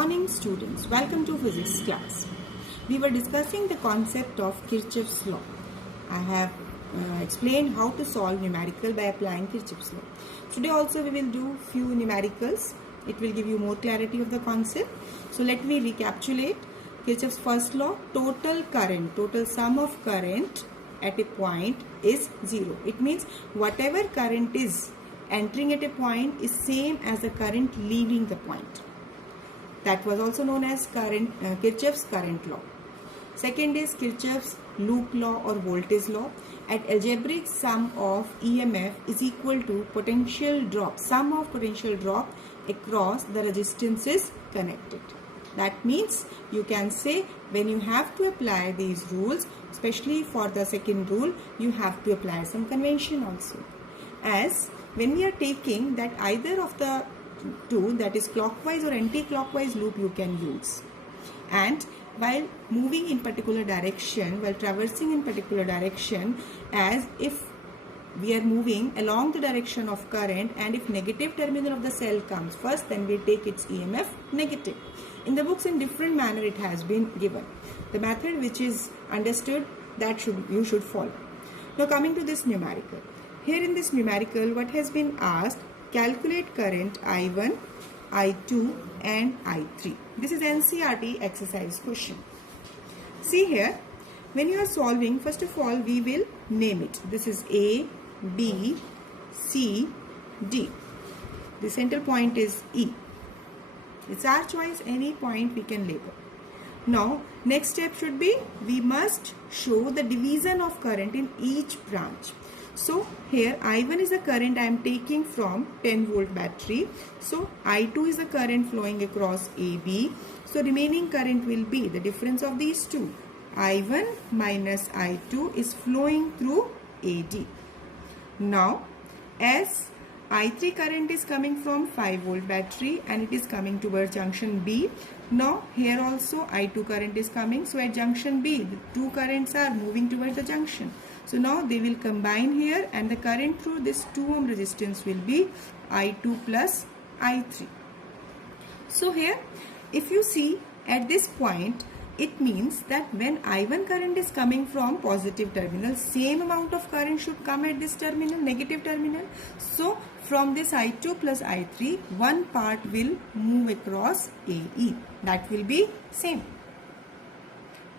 Morning students, welcome to physics class. We were discussing the concept of Kirchhoff's law. I have explained how to solve numerical by applying Kirchhoff's law. Today also we will do few numericals. It will give you more clarity of the concept. So let me recapitulate Kirchhoff's first law. Total current, total sum of current at a point is zero. It means whatever current is entering at a point is same as the current leaving the point. That was also known as Kirchhoff's current law. Second is Kirchhoff's loop law or voltage law. At algebraic sum of EMF is equal to potential drop, sum of potential drop across the resistances connected. That means you can say when you have to apply these rules, especially for the second rule, you have to apply some convention also. As when we are taking that either of the two, that is clockwise or anti-clockwise loop, you can use, and while moving in particular direction, while traversing in particular direction, as if we are moving along the direction of current, and if negative terminal of the cell comes first, then we take its EMF negative. In the books in different manner it has been given. The method which is understood, that you should follow. Now coming to this numerical. Here in this numerical, what has been asked, calculate current I1, I2 and I3. This is NCERT exercise question. See here, when you are solving, first of all we will name it. This is A, B, C, D. The center point is E. It's our choice, any point we can label. Now next step should be, we must show the division of current in each branch. So here I1 is the current I am taking from 10 volt battery. So I2 is the current flowing across AB. So remaining current will be the difference of these two. I1 minus I2 is flowing through AD. Now as I3 current is coming from 5 volt battery and it is coming towards junction B. Now here also I2 current is coming. So at junction B, the two currents are moving towards the junction. So now they will combine here and the current through this 2 ohm resistance will be I2 plus I3. So here if you see at this point, it means that when I1 current is coming from positive terminal, same amount of current should come at this terminal, negative terminal. So from this I2 plus I3, one part will move across AE. That will be same.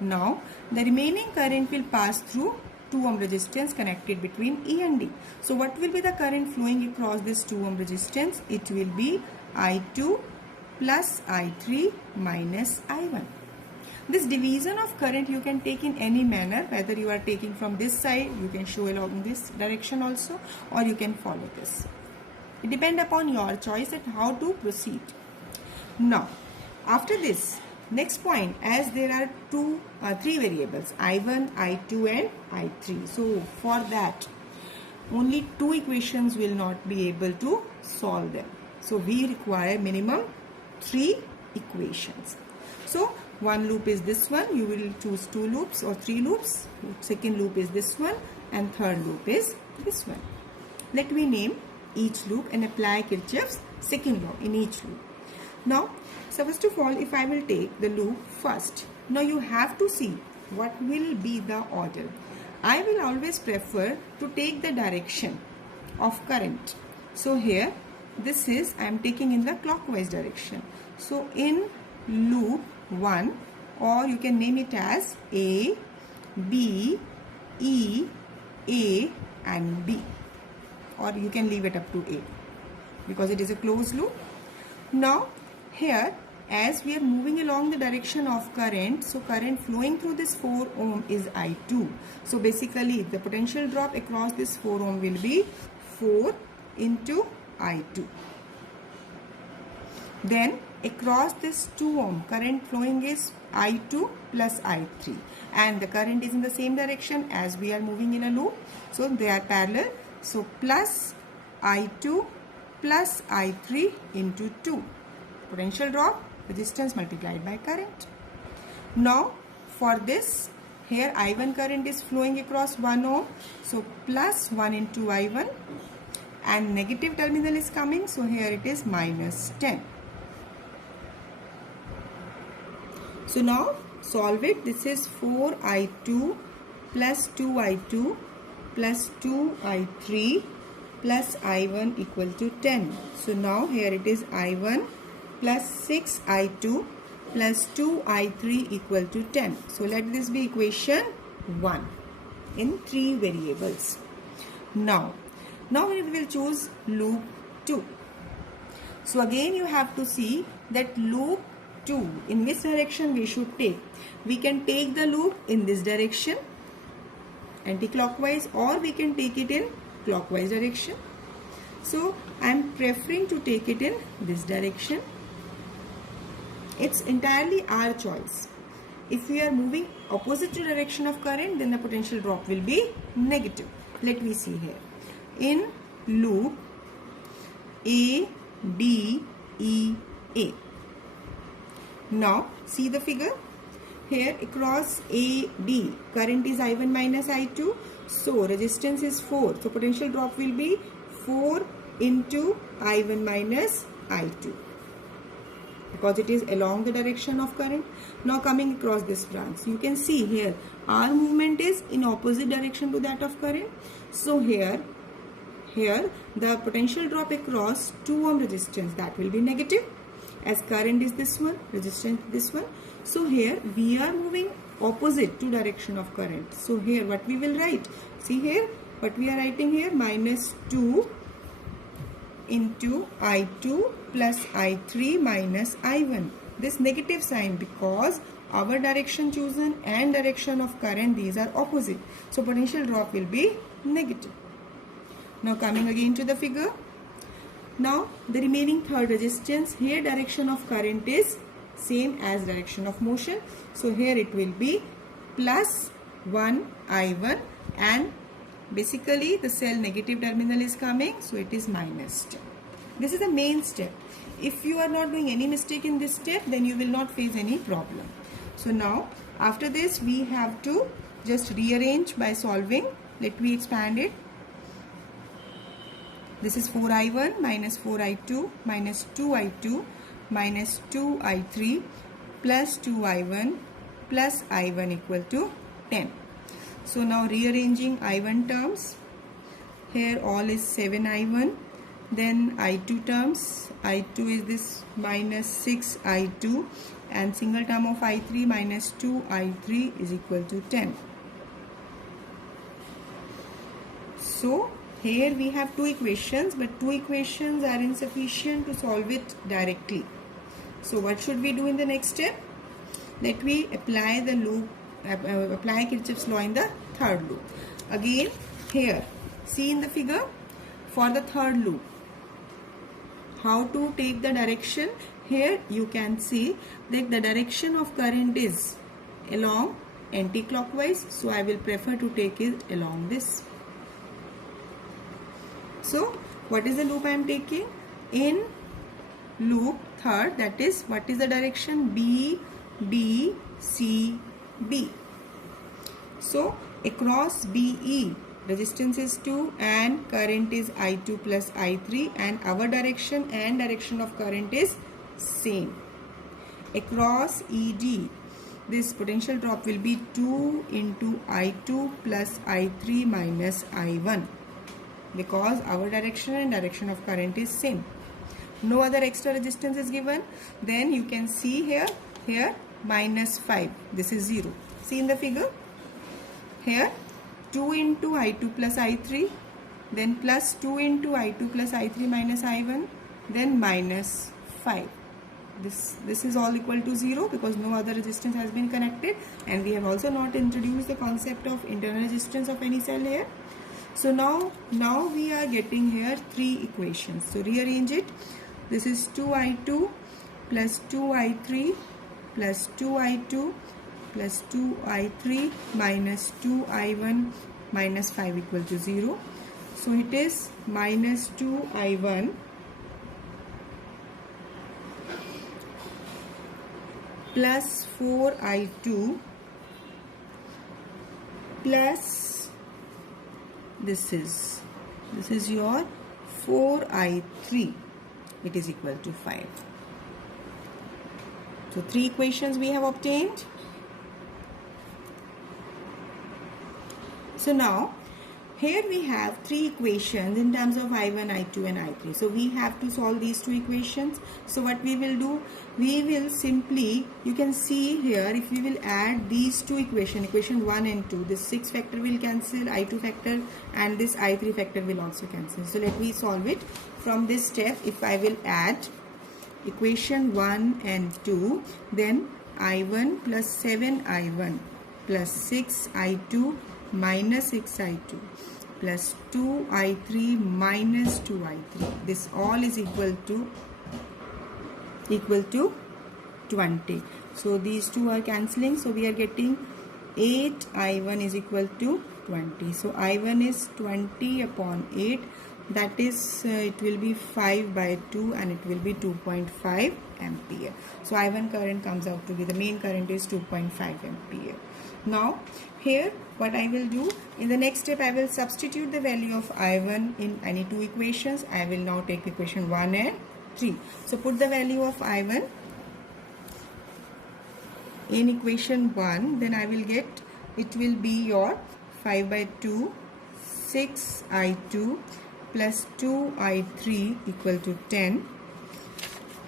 Now the remaining current will pass through 2 ohm resistance connected between E and D. So what will be the current flowing across this 2 ohm resistance? It will be I2 plus I3 minus I1. This division of current you can take in any manner, whether you are taking from this side, you can show along this direction also, or you can follow this. It depends upon your choice at how to proceed. Now after this, next point, as there are three variables, I1, I2 and I3. So for that, only two equations will not be able to solve them. So we require minimum 3 equations. So one loop is this one, you will choose 2 loops or 3 loops. Second loop is this one and third loop is this one. Let me name each loop and apply Kirchhoff's second law in each loop. Now, so first of all, if I will take the loop first, now you have to see what will be the order. I will always prefer to take the direction of current. So here, this is, I am taking in the clockwise direction. So in loop 1, or you can name it as A, B, E, A and B. Or you can leave it up to A because it is a closed loop. Now here, as we are moving along the direction of current, so current flowing through this 4 ohm is I2. So basically the potential drop across this 4 ohm will be 4 into I2. Then across this 2 ohm, current flowing is I2 plus I3. And the current is in the same direction as we are moving in a loop. So they are parallel. So plus I2 plus I3 into 2. Potential drop, resistance multiplied by current. Now for this, here I1 current is flowing across 1 ohm. So plus 1 into I1 and negative terminal is coming. So here it is minus 10. So now solve it. This is 4I2 plus 2I2 plus 2I3 plus I1 equal to 10. So now here it is I1 plus 6I2 plus 2I3 equal to 10. So let this be equation 1 in 3 variables. Now we will choose loop 2. So again you have to see that loop 2, in which direction we should take. We can take the loop in this direction, anti-clockwise, or we can take it in clockwise direction. So I am preferring to take it in this direction. It's entirely our choice. If we are moving opposite to direction of current, then the potential drop will be negative. Let me see here. In loop A, D, E, A. Now see the figure. Here across A, D, current is I1 minus I2. So resistance is 4. So potential drop will be 4 into I1 minus I2, because it is along the direction of current. Now coming across this branch, you can see here our movement is in opposite direction to that of current. So here the potential drop across 2 ohm resistance, that will be negative, as current is this one, resistance this one. So here we are moving opposite to direction of current. So here what we will write, see here what we are writing here, minus 2 into I2 plus I3 minus I1. This negative sign, because our direction chosen and direction of current, these are opposite. So potential drop will be negative. Now coming again to the figure. Now the remaining third resistance, here direction of current is same as direction of motion. So here it will be plus 1 I1, and basically the cell negative terminal is coming, so it is minus 10. This is the main step. If you are not doing any mistake in this step, then you will not face any problem. So now after this we have to just rearrange by solving. Let me expand it. This is 4I1 minus 4I2 minus 2I2 minus 2I3 plus 2I1 plus I1 equal to 10. So now rearranging I1 terms, here all is 7I1, then I2 terms, I2 is this minus 6I2, and single term of I3 minus 2I3 is equal to 10. So here we have two equations, but two equations are insufficient to solve it directly. So what should we do in the next step? Let me apply the loop, apply Kirchhoff's law in the third loop. Again here, see in the figure, for the third loop, how to take the direction. Here you can see that the direction of current is along anti-clockwise, so I will prefer to take it along this. So what is the loop I am taking? In loop third, that is, what is the direction? B, D, C, B. So across BE, resistance is 2 and current is I2 plus I3, and our direction and direction of current is same. Across ED, this potential drop will be 2 into I2 plus I3 minus I1, because our direction and direction of current is same. No other extra resistance is given. Then you can see here minus 5, this is 0. See in the figure, here 2 into I2 plus I3, then plus 2 into I2 plus I3 minus I1, then minus 5. This is all equal to 0, because no other resistance has been connected, and we have also not introduced the concept of internal resistance of any cell here. So now we are getting here three equations. So rearrange it. This is 2I2 plus 2I3 plus 2I2 plus 2I3 minus 2I1 minus 5 equal to 0. So it is minus 2I1 plus 4I2 plus this is your 4I3, it is equal to 5. So 3 equations we have obtained. So now here we have 3 equations in terms of I1, I2 and I3. So we have to solve these 2 equations. So what we will do, we will simply, you can see here, if we will add these 2 equations, equation 1 and 2, this 6 factor will cancel, I2 factor and this I3 factor will also cancel. So let me solve it. From this step, if I will add equation 1 and 2, then I1 plus 7I1 plus 6I2 minus 6I2 plus 2I3 minus 2I3. This all is equal to 20. So these two are cancelling. So we are getting 8I1 is equal to 20. So I1 is 20 upon 8. That is, it will be 5 by 2 and it will be 2.5 ampere. So I1 current comes out to be, the main current is 2.5 ampere. Now here what I will do, in the next step I will substitute the value of I1 in any 2 equations. I will now take equation 1 and 3. So put the value of I1 in equation 1, then I will get, it will be your 5 by 2 6I2 plus 2I3 equal to 10,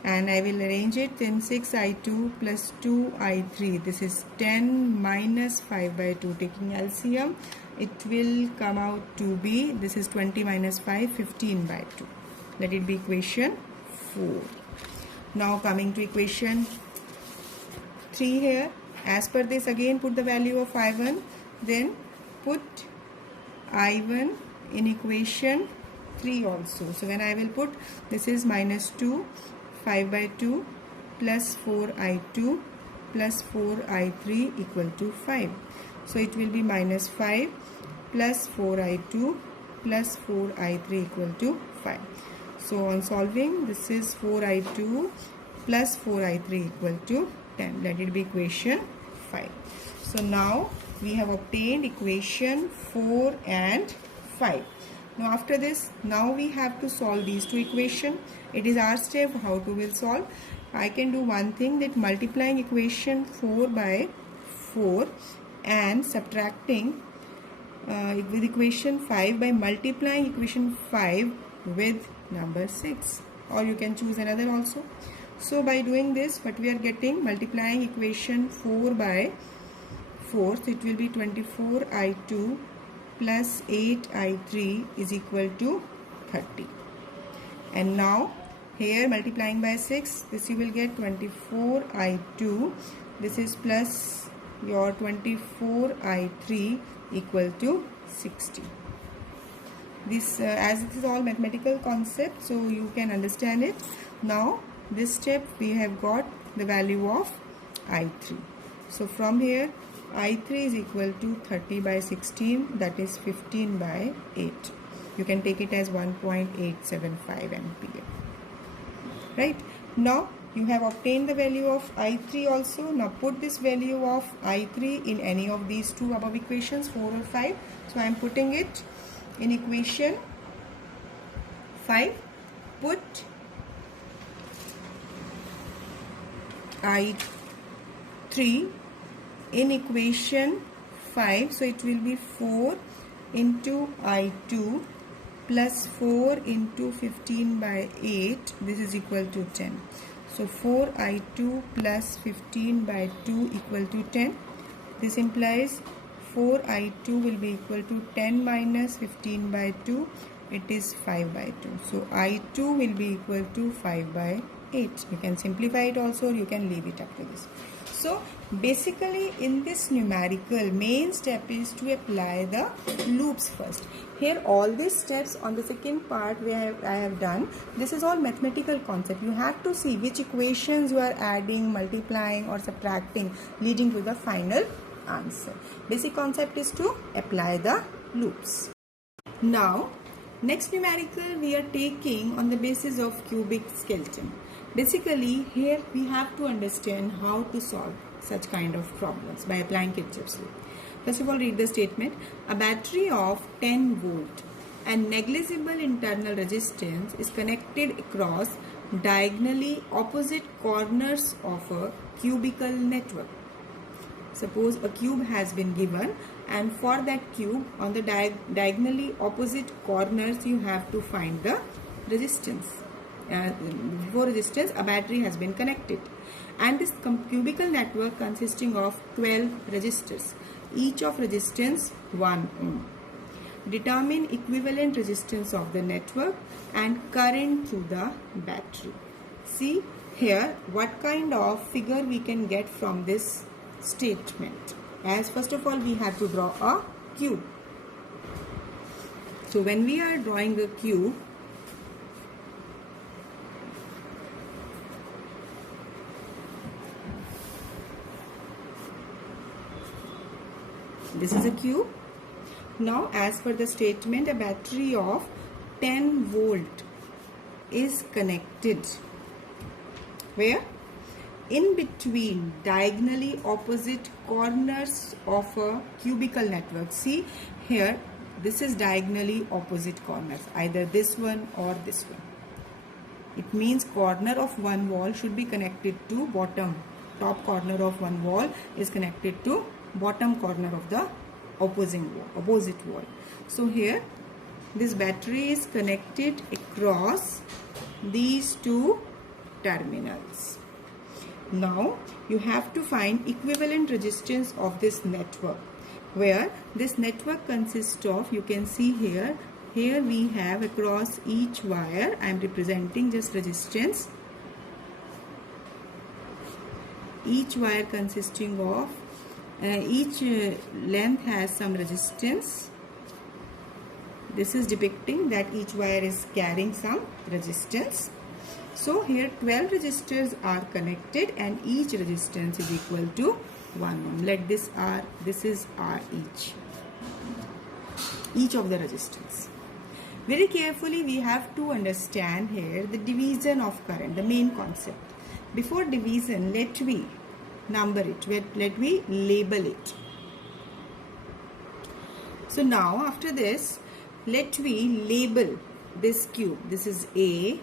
and I will arrange it. Then 6I2 plus 2I3, this is 10 minus 5 by 2, taking LCM, it will come out to be, this is 20 minus 5, 15 by 2. Let it be equation 4. Now coming to equation 3 here, as per this again put the value of I1, then put I1 in equation 3 also. So when I will put, this is minus 2, 5 by 2 plus 4I2 plus 4I3 equal to 5. So it will be minus 5 plus 4I2 plus 4I3 equal to 5. So on solving, this is 4I2 plus 4I3 equal to 10. Let it be equation 5. So now we have obtained equation 4 and 5. Now after this, now we have to solve these 2 equations. It is our step how to will solve. I can do one thing, that multiplying equation 4 by 4 and subtracting with equation 5 by multiplying equation 5 with number 6, or you can choose another also. So by doing this, what we are getting, multiplying equation 4 by 4, so it will be 24I2 plus 8I3 is equal to 30. And now here multiplying by 6, this you will get 24I2, this is plus your 24I3 equal to 60. This as it is all mathematical concept, so you can understand it. Now this step we have got the value of I3. So from here I3 is equal to 30 by 16, that is 15 by 8. You can take it as 1.875 ampere. Right? Now you have obtained the value of I3 also. Now put this value of I3 in any of these 2 above equations, 4 or 5. So I am putting it in equation 5. Put I3 in equation 5, so it will be 4 into I2 plus 4 into 15 by 8, this is equal to 10. So 4I2 plus 15 by 2 equal to 10. This implies 4I2 will be equal to 10 minus 15 by 2, it is 5 by 2. So I2 will be equal to 5 by 8. You can simplify it also, or you can leave it up to this. So basically in this numerical, main step is to apply the loops first. Here all these steps on the second part I have done. This is all mathematical concept. You have to see which equations you are adding, multiplying or subtracting, leading to the final answer. Basic concept is to apply the loops. Now next numerical we are taking on the basis of cubic skeleton. Basically here we have to understand how to solve such kind of problems by applying Kirchhoff's law. First of all, read the statement. A battery of 10 volt and negligible internal resistance is connected across diagonally opposite corners of a cubical network. Suppose a cube has been given, and for that cube on the diagonally opposite corners you have to find the resistance. Before resistance, a battery has been connected, and this cubical network consisting of 12 resistors, each of resistance 1 ohm. Determine equivalent resistance of the network and current through the battery. See here what kind of figure we can get from this statement. As first of all, we have to draw a cube. So when we are drawing a cube, this is a cube. Now as per the statement, a battery of 10 volt is connected where? In between diagonally opposite corners of a cubical network. See here, this is diagonally opposite corners, either this one or this one. It means corner of one wall should be connected to bottom. Top corner of one wall is connected to bottom corner of the opposite wall. So here this battery is connected across these two terminals. Now you have to find equivalent resistance of this network, where this network consists of, you can see here we have across each wire, I am representing just resistance. Each wire consisting of each length has some resistance. This is depicting that each wire is carrying some resistance. So here 12 resistors are connected and each resistance is equal to 1 ohm. Let this R, this is R each of the resistance. Very carefully we have to understand here the division of current, the main concept. Before division, let we number it, let we label it. So now after this, let we label this cube. This is A,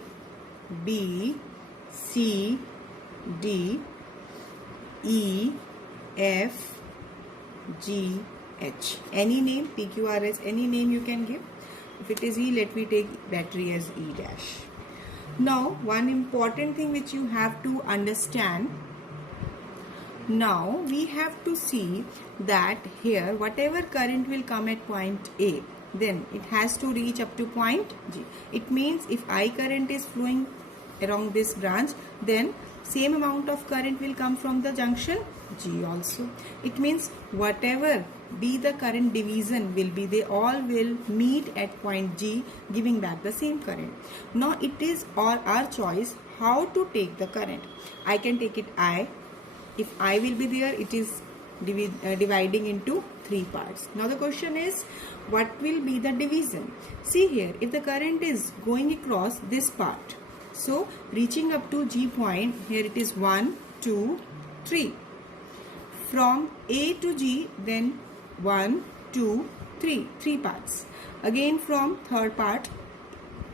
B, C, D, E, F, G, H. Any name, PQRS, any name you can give. If it is E, let me take battery as E dash. Now one important thing which you have to understand. Now we have to see that here whatever current will come at point A, then it has to reach up to point G. It means if I current is flowing along this branch, then same amount of current will come from the junction G also. It means whatever be the current division will be, they all will meet at point G, giving back the same current. Now it is our choice how to take the current. I can take it I. If I will be there, it is dividing into 3 parts. Now the question is, what will be the division? See here, if the current is going across this part, so reaching up to G point, here it is 1, 2, 3. From A to G, then 1, 2, 3, 3 parts. Again from third part,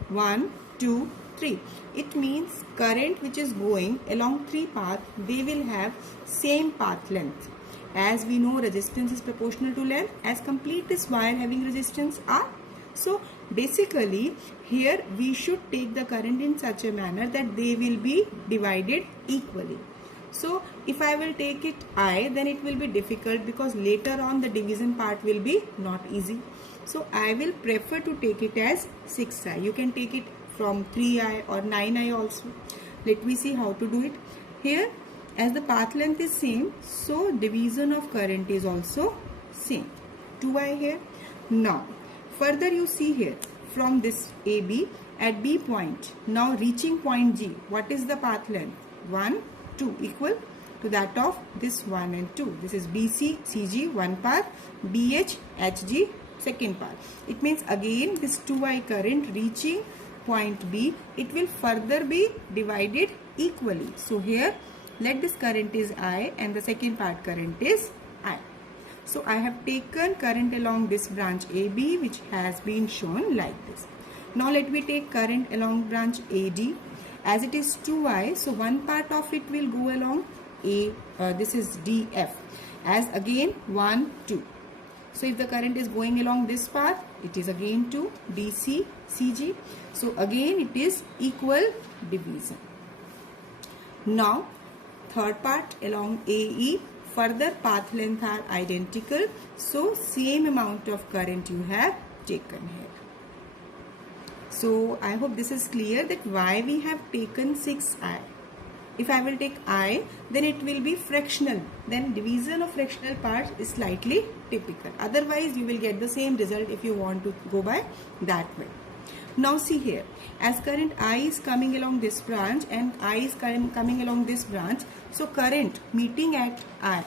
1, 2, 3. It means current which is going along 3 paths, they will have same path length. As we know, resistance is proportional to length, as complete this wire having resistance R. So basically here we should take the current in such a manner that they will be divided equally. So if I will take it I, then it will be difficult because later on the division part will be not easy. So I will prefer to take it as 6I. You can take it from 3I or 9I also. Let me see how to do it. Here, as the path length is same, so division of current is also same. 2I here. Now further you see here, from this AB at B point, now reaching point G, what is the path length? 1, 2, equal to that of this 1 and 2. This is BC, CG, one path, BH, HG, second path. It means again this 2I current reaching point B, it will further be divided equally. So here let this current is I and the second part current is I. So I have taken current along this branch AB, which has been shown like this. Now let me take current along branch AD. As it is 2I, so one part of it will go along this is DF as again 1, 2. So if the current is going along this path, it is again to DC, CG. So again it is equal division. Now third part along AE, further path length are identical. So same amount of current you have taken here. So I hope this is clear that why we have taken 6I. If I will take I, then it will be fractional. Then division of fractional parts is slightly typical. Otherwise, you will get the same result if you want to go by that way. Now see here, as current I is coming along this branch and I is coming along this branch. So current meeting at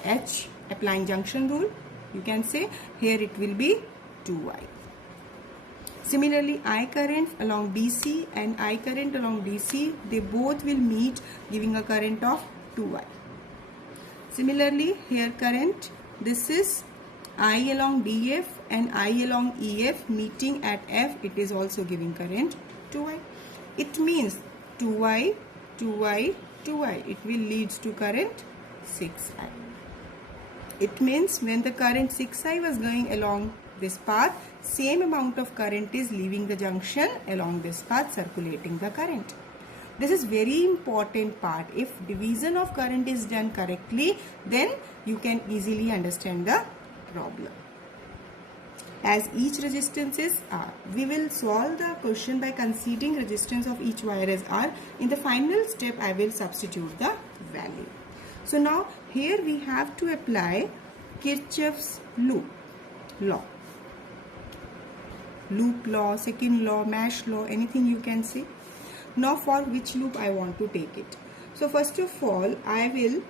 H, applying junction rule, you can say here it will be 2I. Similarly, I current along BC and I current along DC, they both will meet giving a current of 2I. Similarly, here current, this is I along BF and I along EF meeting at F, it is also giving current 2I. It means 2I, 2I, 2I. It will lead to current 6I. It means when the current 6I was going along this path, same amount of current is leaving the junction along this path, circulating the current. This is very important part. If division of current is done correctly, then you can easily understand the problem. As each resistance is R, we will solve the question by considering resistance of each wire as R. In the final step, I will substitute the value. So now here we have to apply Kirchhoff's law. Loop law, second law, mesh law, anything you can say. Now for which loop I want to take it. So first of all, I will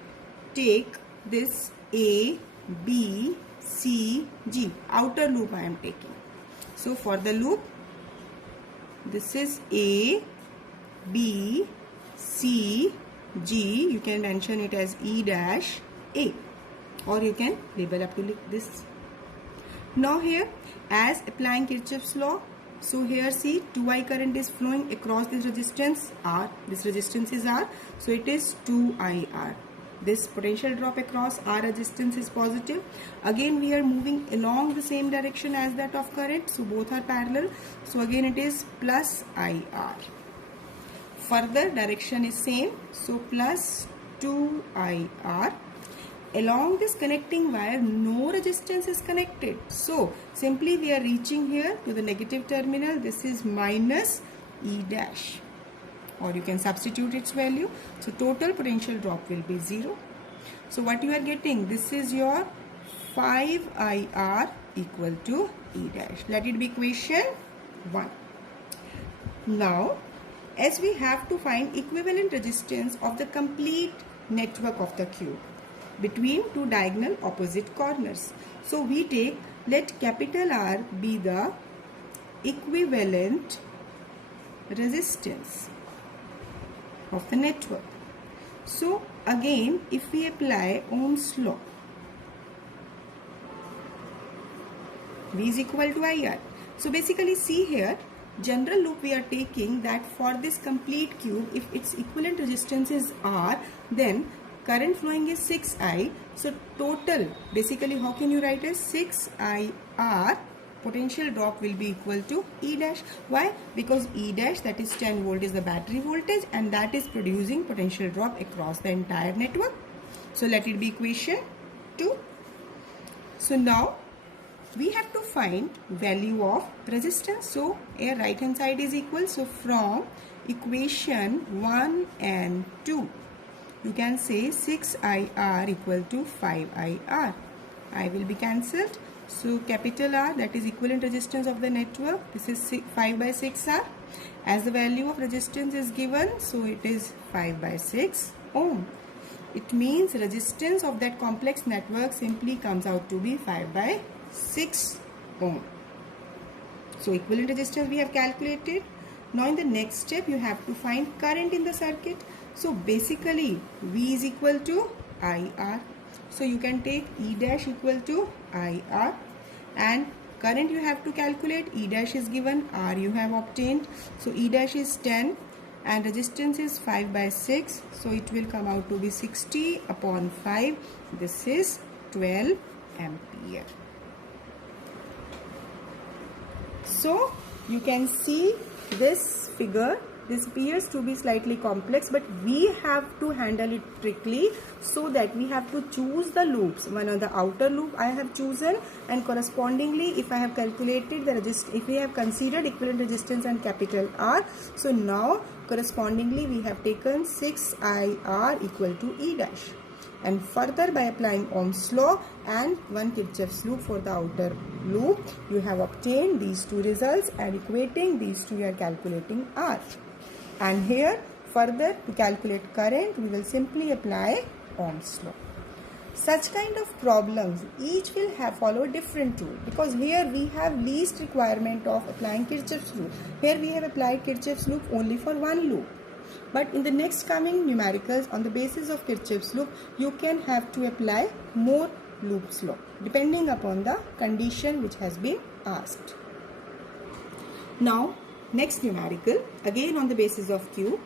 take this A, B, C, G. Outer loop I am taking. So for the loop, this is A, B, C, G. You can mention it as E dash A. Or you can label up to this. Now here, as applying Kirchhoff's law, so here see 2I current is flowing across this resistance R. This resistance is R, so it is 2IR. This potential drop across R resistance is positive. Again we are moving along the same direction as that of current, so both are parallel. So again it is plus IR. Further direction is same, so plus 2IR. Along this connecting wire, no resistance is connected. So simply we are reaching here to the negative terminal. This is minus E dash. Or you can substitute its value. So total potential drop will be 0. So what you are getting? This is your 5IR equal to E dash. Let it be equation 1. Now, as we have to find equivalent resistance of the complete network of the cube between two diagonal opposite corners. So we take, let capital R be the equivalent resistance of the network. So again, if we apply Ohm's law, V is equal to IR. So basically see here, general loop we are taking that for this complete cube, if its equivalent resistance is R, then current flowing is 6I. So total, basically how can you write as 6IR, potential drop will be equal to E dash. Why? Because E dash, that is 10 volt, is the battery voltage and that is producing potential drop across the entire network. So let it be equation 2. So now we have to find value of resistance. So a right hand side is equal. So from equation 1 and 2, you can say 6IR equal to 5IR. I will be cancelled. So capital R, that is equivalent resistance of the network. This is 5 by 6R. As the value of resistance is given, so it is 5 by 6 ohm. It means resistance of that complex network simply comes out to be 5 by 6 ohm. So equivalent resistance we have calculated. Now in the next step you have to find current in the circuit. So basically V is equal to IR. So you can take E dash equal to IR and current you have to calculate. E dash is given, R you have obtained. So E dash is 10. and resistance is 5 by 6, so it will come out to be 60 upon 5. This is 12 ampere. So you can see this figure. This appears to be slightly complex, but we have to handle it strictly, so that we have to choose the loops. One on the outer loop I have chosen, and correspondingly if I have calculated the if we have considered equivalent resistance and capital R, so now correspondingly we have taken 6IR equal to E dash. And further, by applying Ohm's law and one Kirchhoff's loop for the outer loop, you have obtained these two results, and equating these two you are calculating R. And here further, to calculate current, we will simply apply Ohm's law. Such kind of problems, each will have follow different rule, because here we have least requirement of applying Kirchhoff's loop. Here we have applied Kirchhoff's loop only for one loop. But in the next coming numericals, on the basis of Kirchhoff's loop, you can have to apply more loops law depending upon the condition which has been asked. Now, next numerical, again on the basis of Q,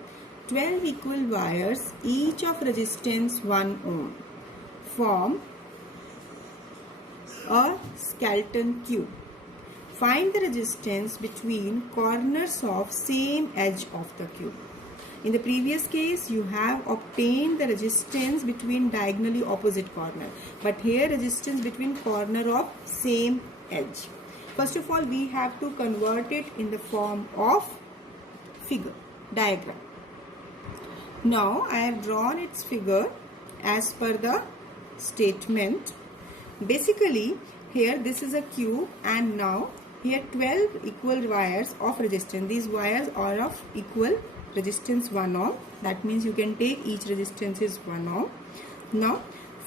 12 equal wires, each of resistance 1 ohm, form a skeleton Q. Find the resistance between corners of same edge of the cube. In the previous case, you have obtained the resistance between diagonally opposite corner, but here resistance between corner of same edge. First of all, we have to convert it in the form of figure, diagram. Now, I have drawn its figure as per the statement. Basically, here this is a cube, and now here 12 equal wires of resistance. These wires are of equal resistance 1 ohm. That means you can take each resistance is 1 ohm. Now,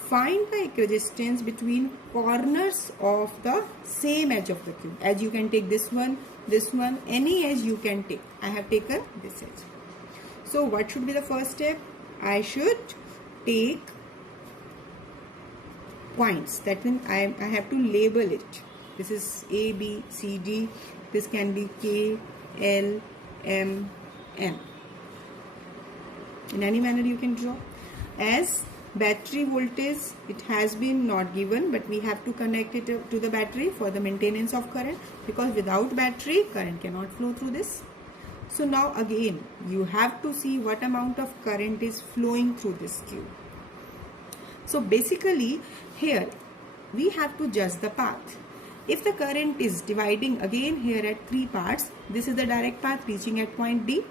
find the resistance between corners of the same edge of the cube. As you can take this one, any edge you can take. I have taken this edge. So, what should be the first step? I should take points. That means I have to label it. This is A, B, C, D. This can be K, L, M, N. In any manner you can draw. As battery voltage, it has been not given, but we have to connect it to the battery for the maintenance of current, because without battery, current cannot flow through this. So now again, you have to see what amount of current is flowing through this cube. So basically, here we have to judge the path. If the current is dividing again here at 3 parts, this is the direct path reaching at point D.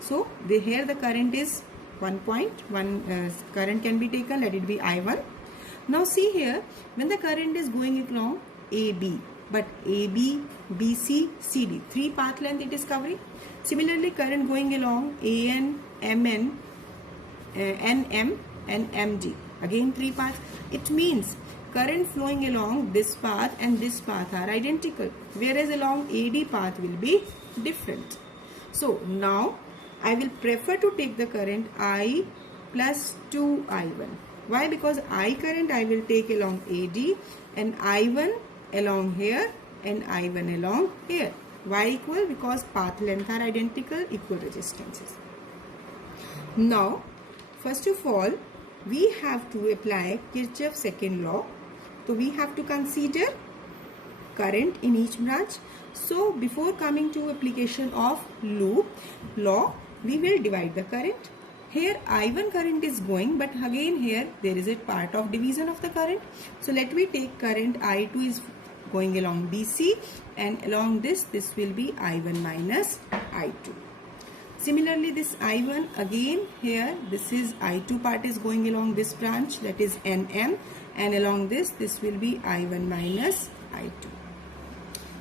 So here the current is 1.1, current can be taken, let it be I1. Now see here, when the current is going along AB, but AB, BC, CD, 3 path length it is covering. Similarly, current going along AN, MN, NM and MD, again 3 paths. It means current flowing along this path and this path are identical, whereas along AD path will be different. So now I will prefer to take the current I plus 2I1. Why? Because I current I will take along AD, and I1 along here and I1 along here. Why equal? Because path length are identical, equal resistances. Now, first of all, we have to apply Kirchhoff's second law. So we have to consider current in each branch. So before coming to application of loop law, we will divide the current. Here I1 current is going, but again here there is a part of division of the current. So let me take current I2 is going along BC, and along this will be I1 minus I2. Similarly, this I1 again here, this is I2 part is going along this branch, that is NM, and along this will be I1 minus I2.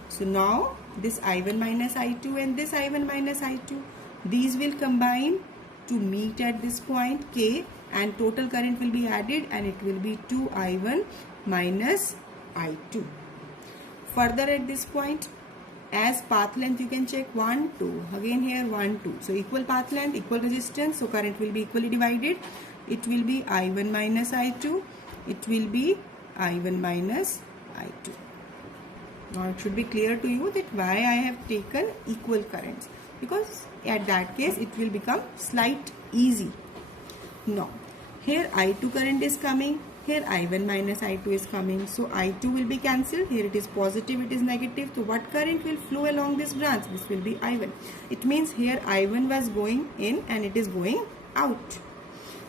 So now this I1 minus I2 and this I1 minus I2, these will combine to meet at this point K, and total current will be added, and it will be 2I1 minus I2. Further at this point, as path length you can check 1, 2, again here 1, 2. So equal path length, equal resistance, so current will be equally divided. It will be I1 minus I2, it will be I1 minus I2. Now it should be clear to you that why I have taken equal currents. because at that case it will become slight easy. Now here I2 current is coming, here I1 minus I2 is coming, so I2 will be cancelled. Here it is positive, it is negative, so what current will flow along this branch? This will be I1. It means here I1 was going in and it is going out.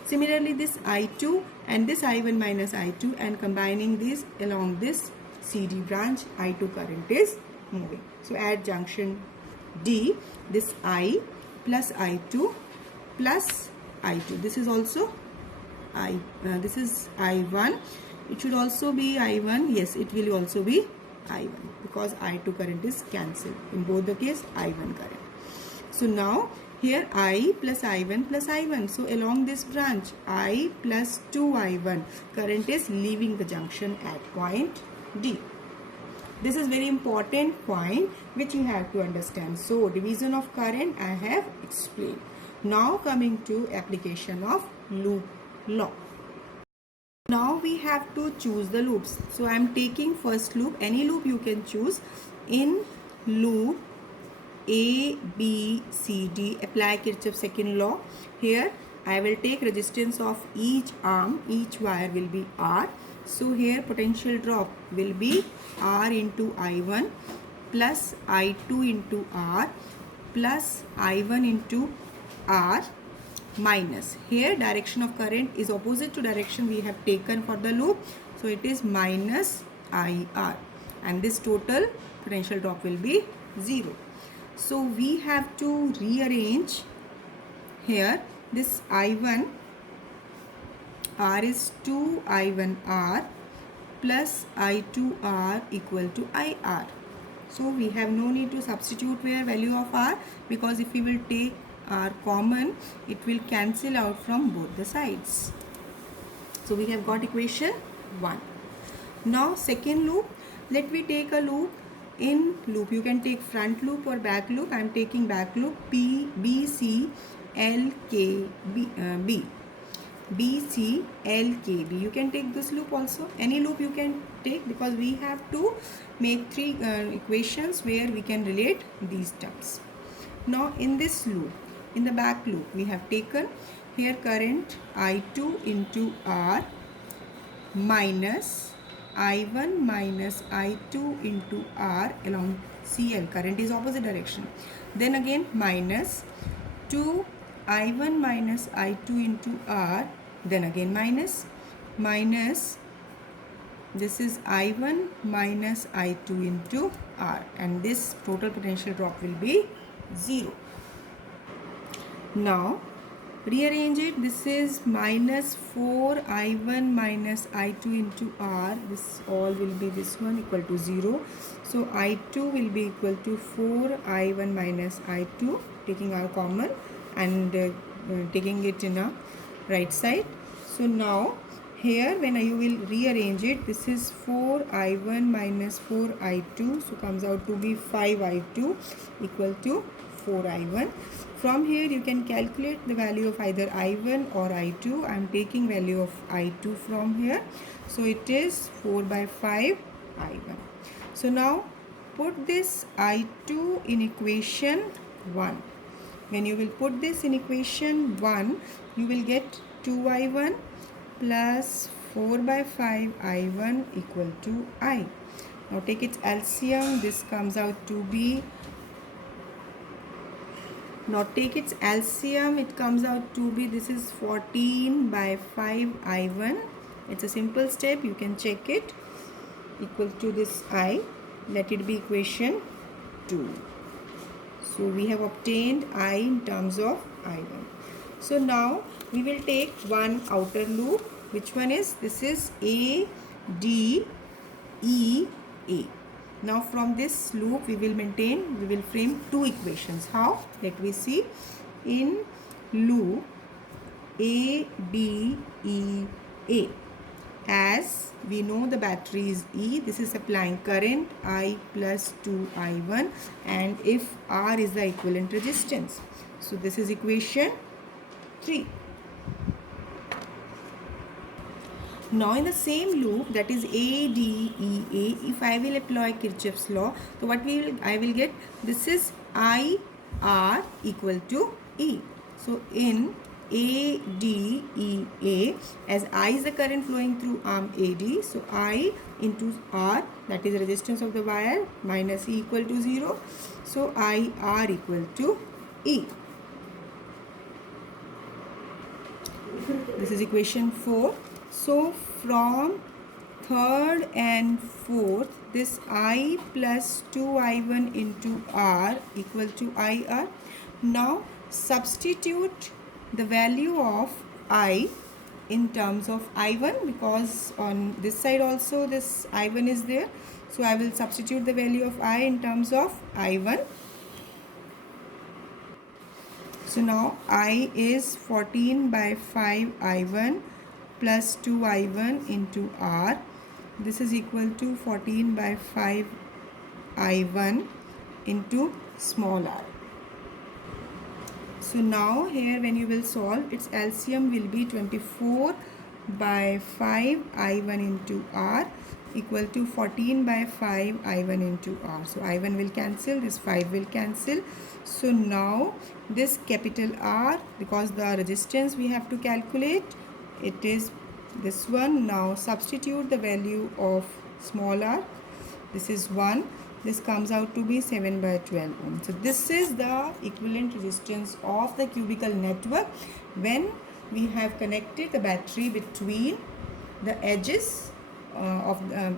Similarly, this I2 and this I1 minus I2, and combining these along this CD branch, I2 current is moving. So at junction D, this I plus I2 plus I2. This is also this is I1. It should also be I1. Yes, it will also be I1 because I2 current is cancelled. In both the case, I1 current. So now here I plus I1 plus I1. So along this branch, I plus 2I1 current is leaving the junction at point D. This is very important point which you have to understand. So division of current I have explained. Now coming to application of loop law. Now we have to choose the loops. So I am taking first loop. Any loop you can choose. In loop A, B, C, D, apply Kirchhoff's second law. Here I will take resistance of each arm. Each wire will be R. So here potential drop will be R into I1 plus I2 into R plus I1 into R minus. Here direction of current is opposite to direction we have taken for the loop. So it is minus IR, and this total potential drop will be 0. So we have to rearrange here this I1 R is 2I1R plus I2R equal to IR. So we have no need to substitute where value of R, because if we will take R common, it will cancel out from both the sides. So we have got equation 1. Now second loop, let me take a loop. In loop you can take front loop or back loop. I am taking back loop. P, B, C, L, K, B. B, C, L, K, B. You can take this loop also. Any loop you can take, because we have to make 3 equations where we can relate these terms. Now in this loop, in the back loop, we have taken here current I2 into R minus I1 minus I2 into R along CL. Current is opposite direction. Then again minus 2 I1 minus I2 into R. Then again minus this is I1 minus I2 into R, and this total potential drop will be 0. Now rearrange it. This is minus 4 I1 minus I2 into R. This all will be this one equal to 0. So I2 will be equal to 4 I1 minus I2, taking R common and taking it in a right side. So now here when you will rearrange it, this is 4 I1 minus 4 I2, so comes out to be 5 I2 equal to 4 I1. From here you can calculate the value of either I1 or I2. I am taking value of I2 from here, so it is 4 by 5 I1. So now put this I2 in equation 1. When you will put this in equation 1, you will get 2I1 plus 4 by 5 I1 equal to I. Now take its LCM. This comes out to be, now take its LCM, it comes out to be, this is 14 by 5 I1. It's a simple step, you can check it, equal to this I. Let it be equation 2. So we have obtained I in terms of I1. So now we will take one outer loop. Which one is? This is A, D, E, A. Now from this loop we will frame 2 equations. How? Let me see. In loop A, D, E, A, as we know the battery is E, this is supplying current I plus 2I1, and if R is the equivalent resistance. So this is equation 3. Now in the same loop, that is A, D, E, A, if I will apply Kirchhoff's law, so what I will get, this is I R equal to E. So in ADEA, as I is the current flowing through arm AD, so I into R, that is the resistance of the wire, minus E equal to 0. So IR equal to E. This is equation 4. So from third and fourth, this I plus 2I1 into R equal to IR. Now substitute the value of I in terms of I1, because on this side also this I1 is there. So I will substitute the value of I in terms of I1. So now I is 14 by 5 I1 plus 2 I1 into R. This is equal to 14 by 5 I1 into small r. So now here when you will solve, its LCM will be 24 by 5 I1 into R equal to 14 by 5 I1 into R. So I1 will cancel, this 5 will cancel. So now this capital R, because the resistance we have to calculate, it is this one. Now substitute the value of small r. This is 1. This comes out to be 7 by 12 ohm. So this is the equivalent resistance of the cubical network when we have connected the battery between the edges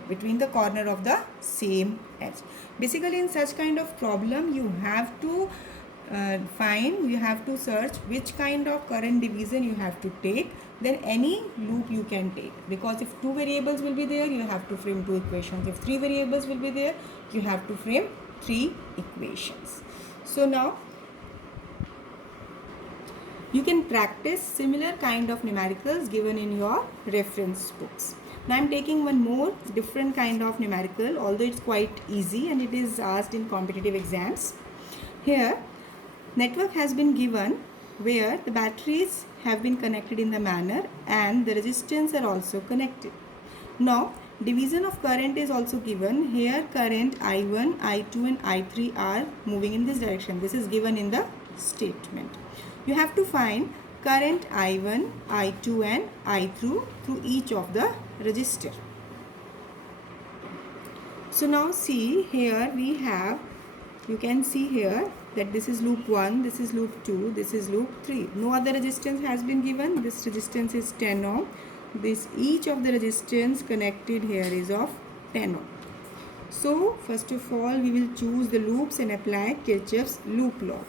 between the corner of the same edge. Basically in such kind of problem you have to you have to search which kind of current division you have to take, then any loop you can take, because if two variables will be there, you have to frame two equations. If three variables will be there, you have to frame three equations. So now you can practice similar kind of numericals given in your reference books. Now I am taking one more different kind of numerical, although it's quite easy and it is asked in competitive exams. Here network has been given where the batteries have been connected in the manner and the resistance are also connected. Now division of current is also given. Here current I1, I2 and I3 are moving in this direction. This is given in the statement. You have to find current I1, I2 and I3 through each of the resistor. So now see here we have, you can see here that this is loop 1, this is loop 2, this is loop 3. No other resistance has been given. This resistance is 10 ohm. This each of the resistance connected here is of 10 ohm. So first of all we will choose the loops and apply Kirchhoff's loop law.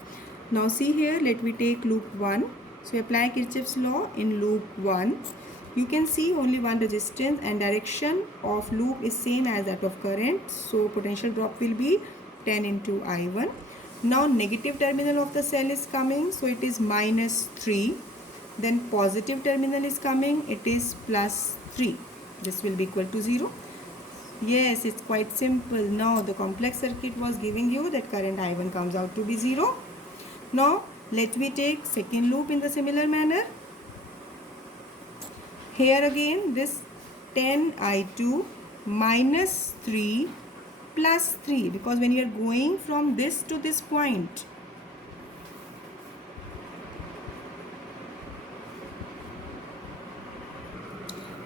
Now see here, let me take loop 1. So apply Kirchhoff's law in loop 1. You can see only one resistance and direction of loop is same as that of current. So potential drop will be 10 into I1. Now negative terminal of the cell is coming, so it is minus 3. Then positive terminal is coming, it is plus 3. This will be equal to 0. Yes, it's quite simple. Now the complex circuit was giving you that current I1 comes out to be 0. Now let me take second loop in the similar manner. Here again this 10 I2 minus 3 plus 3, because when you are going from this to this point,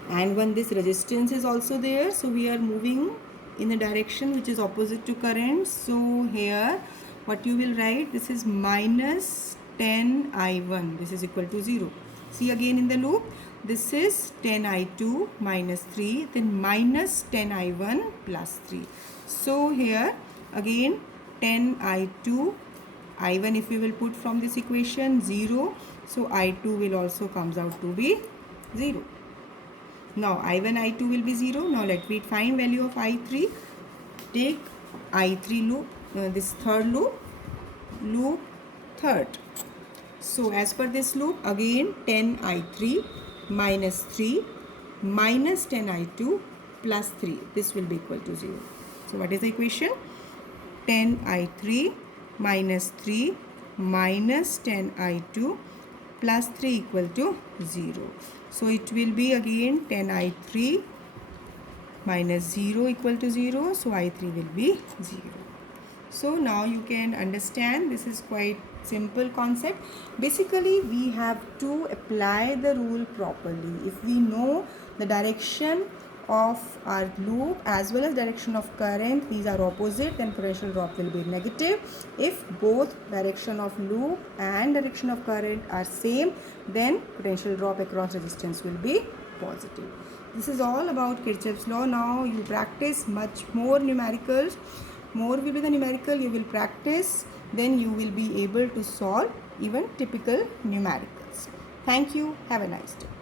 and when this resistance is also there, so we are moving in a direction which is opposite to current. So here what you will write, this is minus 10 I1, this is equal to 0. See again in the loop, this is 10 I2 minus 3, then minus 10 I1 plus 3. So here again 10 I2, I1 if we will put from this equation 0, so I2 will also comes out to be 0. Now I1, I2 will be 0. Now let me find value of I3. Take I3 loop, this third loop, loop third. So as per this loop again 10 I3 minus 3 minus 10 I2 plus 3. This will be equal to 0. So what is the equation? 10 I3 minus 3 minus 10 I2 plus 3 equal to 0. So it will be again 10 I3 minus 0 equal to 0. So I3 will be 0. So now you can understand, this is quite simple concept. Basically we have to apply the rule properly. If we know the direction of our loop as well as direction of current, these are opposite, then potential drop will be negative. If both direction of loop and direction of current are same, then potential drop across resistance will be positive. This is all about Kirchhoff's law. Now you practice much more numericals. More will be the numerical you will practice, then you will be able to solve even typical numericals. Thank you. Have a nice day.